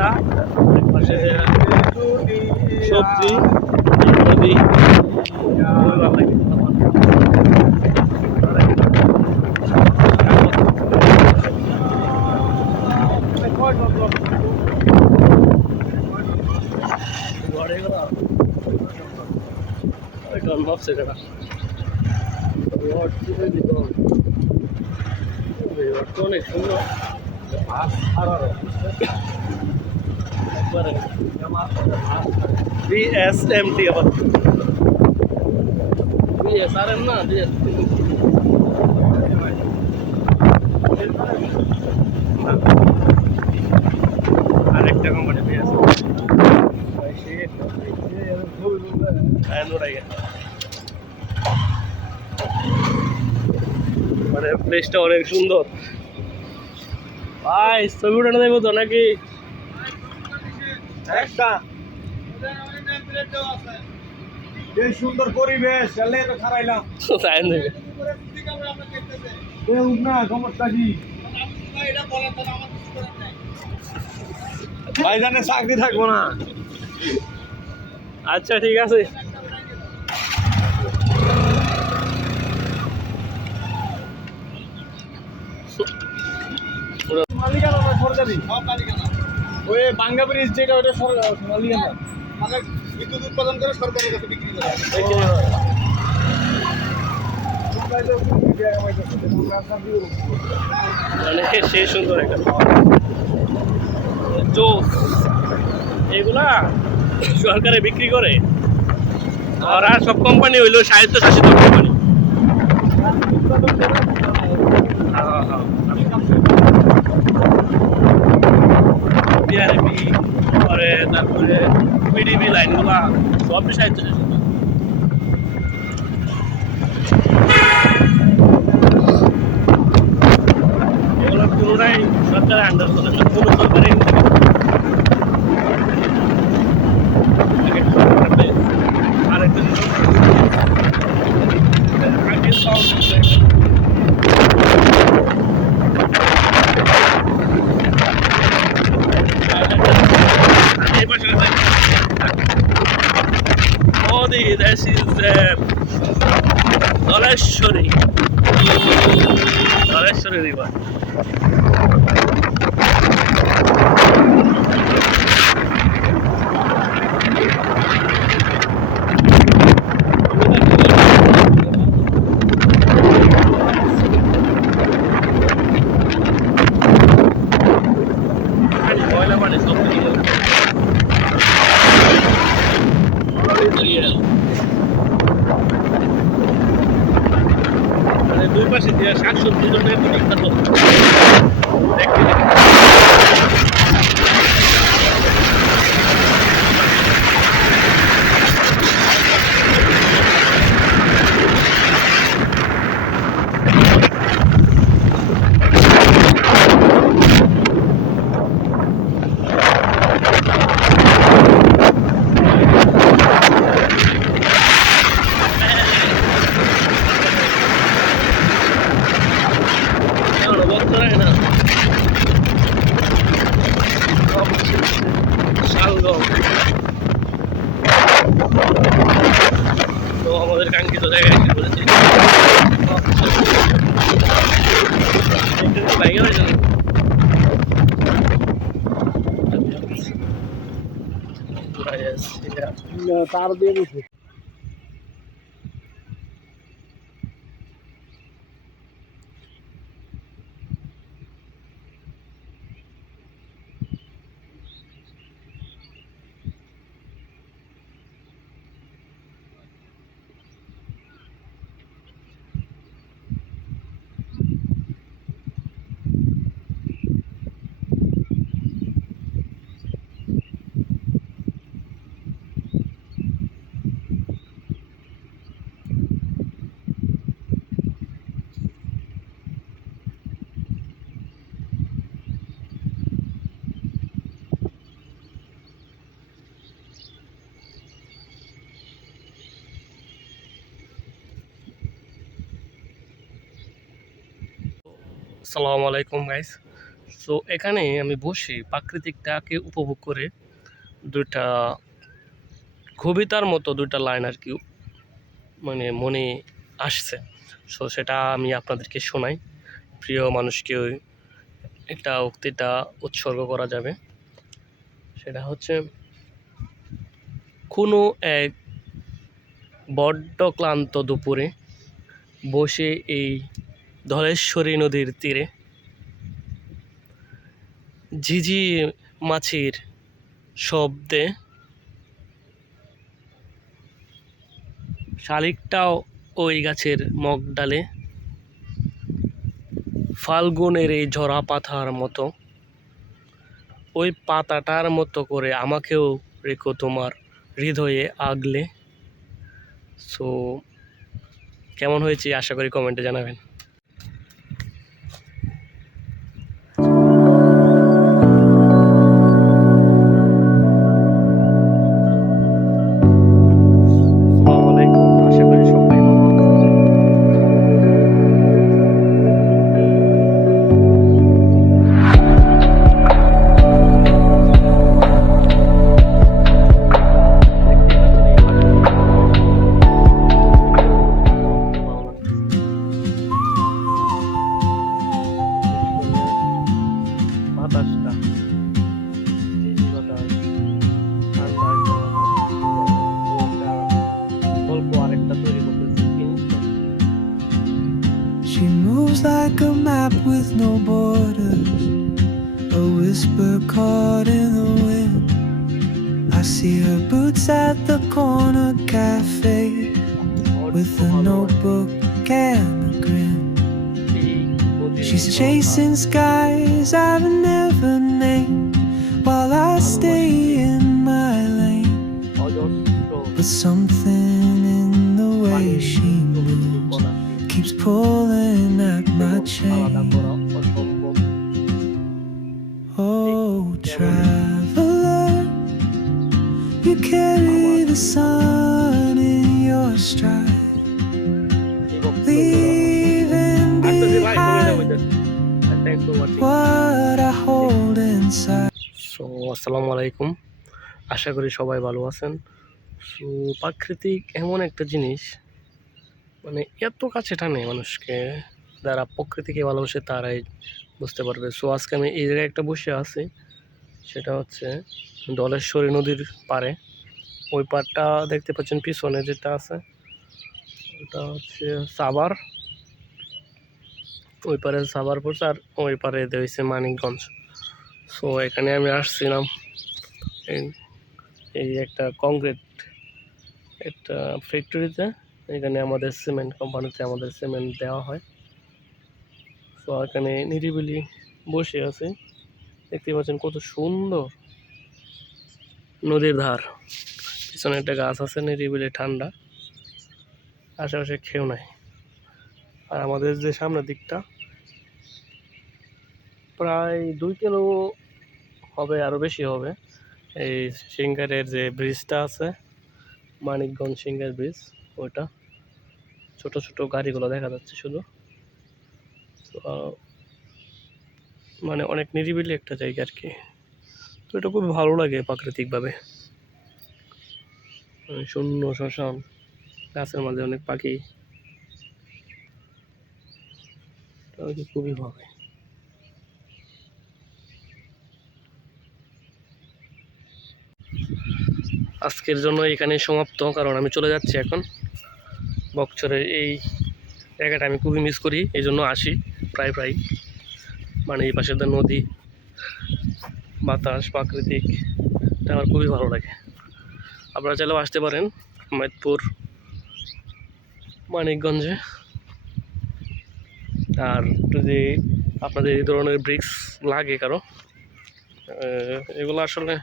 রাস্তা, পাশে সবজি, নদী, খুবই ভালো লাগে। অনেক সুন্দর বিএসএমটি আবার বিএসআরএম না আরেকটা কোম্পানি মানে প্লেসটা অনেক সুন্দর ভাই। ছবি উঠানো দেবো তো নাকি একটা বেশ সুন্দর পরিবেশ তো খারাইলাম তাই নাকি? না সমস্যা কি ভাই জানে চাকরি থাকবো না। আচ্ছা ঠিক আছে। মালিকানা না সরকারি সব মালিকানা। ওই বাঙ্গা ব্রিজ যেটা ওটা মালিকানা, মানে বিদ্যুৎ উৎপাদন করে সরকারের কাছে বিক্রি করে। মানে সেই সুন্দর একটা জোস, এগুলা সরকারে বিক্রি করে। আর সব কোম্পানি হইলো স্বায়ত্তশাসিত কোম্পানি। বিআরবি পরে তারপরে পিডিবি লাইনগুলা সবই স্বায়ত্তশাসিত। এগুলো পুরোটাই সরকারের আন্ডার চলে, কোনো সরকারি আরেকটা Modi, this is Dhaleshwari river. ময়লা পানি সব কিছু মানে দুই পাশে দিয়ে শাকসবজির জন্য একটু বিখ্যাত দেখতে। তো আমাদের কাঙ্ক্ষিত জায়গায় এসে পড়েছি। তার দিয়ে দিচ্ছে। আসসালামু আলাইকুম গাইস, সো এখানে আমি বসে প্রাকৃতিকটাকে উপভোগ করে দুইটা কবিতার মতো দুইটা লাইন আর কি মানে মনে আসছে। সো সেটা আমি আপনাদেরকে শোনাই, প্রিয় মানুষকে এটা উক্তিটা উৎসর্গ করা যাবে। সেটা হচ্ছে, কোনো এক বড্ড ক্লান্ত দুপুরে বসে এই ধলেশ্বরী নদীর তীরে ঝিঝি মাছির শব্দে শালিকটাও ওই গাছের মগডালে ফাল্গুনের এই ঝরা পাতার মতো, ওই পাতাটার মতো করে আমাকেও রেখো তোমার হৃদয়ে আগলে। সো কেমন হয়েছে আশা করি কমেন্টে জানাবেন। বাতাসটা গল্প আরেকটা তৈরি করতেছি। She moves like a map with no borders, a whisper caught in the wind. I see her boots at the corner cafe with a notebook and a grin. She's chasing skies I've never named while I stay in my lane. But something in the way she moves keeps pulling at my chain. Oh, traveler, you carry the sun in your stride, leaving behind what I hold inside. So আসসালামু আলাইকুম, আশা করি সবাই ভালো আছেন। So প্রাকৃতিক এমন একটা জিনিস মানে এত কাছে টানে মানুষকে, যারা প্রকৃতিকে ভালোবাসে তারাই বুঝতে পারবে। সো আজকে আমি এই জায়গায় একটা বসে আছি, সেটা হচ্ছে ধলেশ্বরী নদীর পাড়ে। ওই পাড়টা দেখতে পাচ্ছেন পিছনে যেটা আছে ওটা হচ্ছে সাভার, ওই পারে সাভার পড়ছে আর ওই পারে হয়েছে মানিকগঞ্জ। সো এখানে আমি আসছিলাম এই একটা কংক্রিট একটা ফ্যাক্টরিতে, এখানে আমাদের সিমেন্ট কোম্পানিতে আমাদের সিমেন্ট দেওয়া হয়। সো এখানে নিরিবিলি বসে আছে, দেখতে পাচ্ছেন কত সুন্দর নদীর ধার, পিছনে একটা গাছ আছে, নিরিবিলি ঠান্ডা, আশেপাশে কেউ নাই। আর আমাদের যে সামনের দিকটা প্রায় 2 কিলো হবে, আরও বেশি হবে। এই সিঙ্গারের যে ব্রিজটা আছে, মানিকগঞ্জ সিঙ্গার ব্রিজ, ওইটা ছোট ছোট গাড়িগুলো দেখা যাচ্ছে শুধু। মানে অনেক নিরিবিলি একটা জায়গা আর কি। তো এটা খুব ভালো লাগে প্রাকৃতিকভাবে, শূন্য শ্মশান, গাছের মাঝে অনেক পাখি, খুবই ভালো। আজকের জন্য এখানে সমাপ্ত, কারণ আমি চলে যাচ্ছি এখন বকচরের এই জায়গাটা আমি খুবই মিস করি, এই জন্য আসি প্রায় মানে এই পাশের নদী, বাতাস, প্রাকৃতিক, এটা আমার খুবই ভালো লাগে। আপনারা চাইলেও আসতে পারেন মেদপুর, মানিকগঞ্জে। আর যদি আপনাদের এই ধরনের ব্রিক্স লাগে কারো, এগুলো আসলে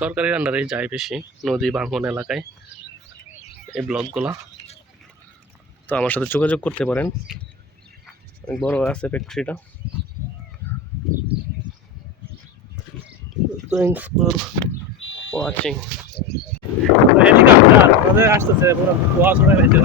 সরকারের আন্ডারে যায় বেশি, নদী ভাঙন এলাকায় এই ব্লকগুলা। তো আমার সাথে যোগাযোগ করতে পারেন, অনেক বড় আছে ফ্যাক্টরিটা। Thanks for watching. হেলিকপ্টার আমাদের আসতেছে, পুরো ধোঁয়া ছড়ায় রয়েছে।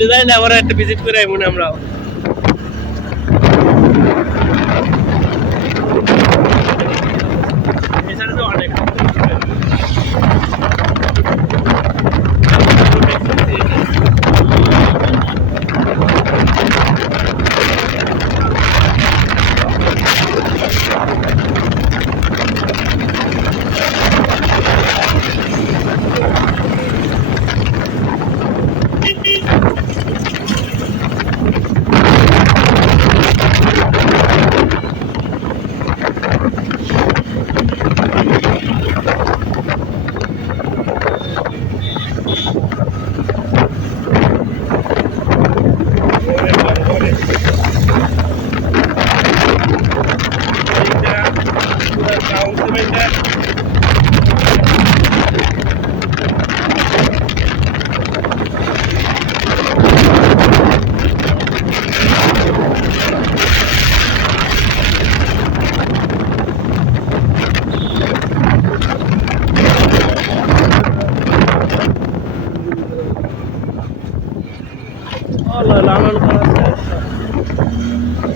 ডিজাইন আবার একটা ভিজিট করে আইব না আমরা। এছাড়া তো অনেক লালন করা আছে।